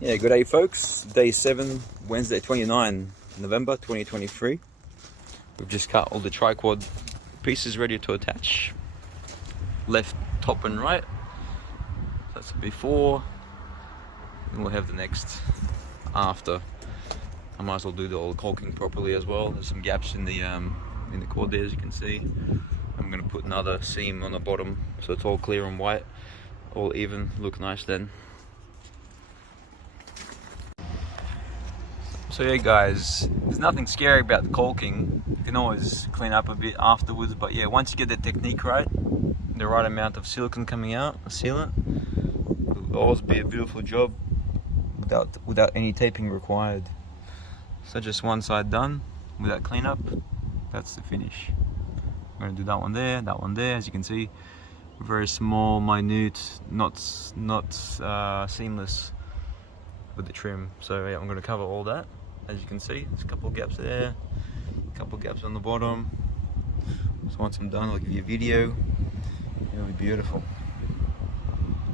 Yeah, good day folks. Day 7, Wednesday 29 November 2023. We've just cut all the tripod pieces ready to attach. Left, top and right. That's the before. And we'll have the next after. I might as well do the old caulking properly as well. There's some gaps in the cord there, as you can see. I'm going to put another seam on the bottom so it's all clear and white, all even, look nice then. So yeah guys, there's nothing scary about the caulking. You can always clean up a bit afterwards, but yeah, once you get the technique right, the right amount of silicone coming out, sealant, it'll always be a beautiful job without any taping required. So just one side done, without cleanup, that's the finish. I'm going to do that one there, as you can see, very small, minute, not seamless with the trim. So yeah, I'm going to cover all that. As you can see, there's a couple of gaps there, a couple of gaps on the bottom. So once I'm done, I'll give you a video. It'll be beautiful.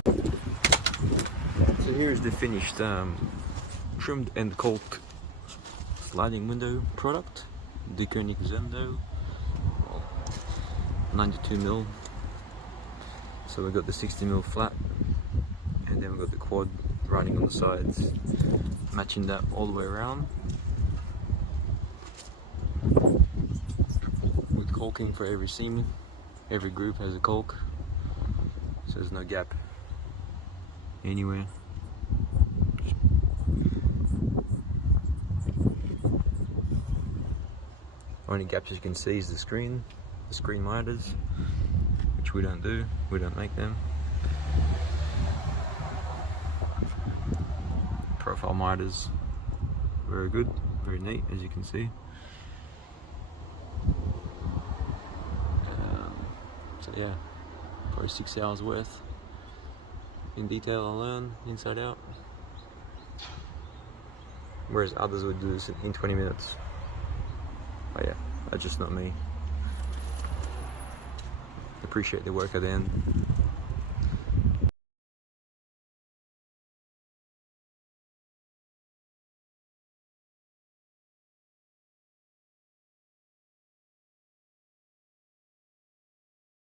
So here is the finished trimmed and caulked sliding window product. Deceuninck 92mm. So we've got the 60mm flat, and then we've got the quad running on the sides, matching that all the way around. With caulking for every seam, every group has a caulk, so there's no gap anywhere. Only gaps you can see is the screen miters, which we don't do, we don't make them. Profile miters, very good, very neat, as you can see. So yeah, probably 6 hours worth in detail I learn inside out, whereas others would do this in 20 minutes. But yeah, that's just not me. Appreciate the work at the end.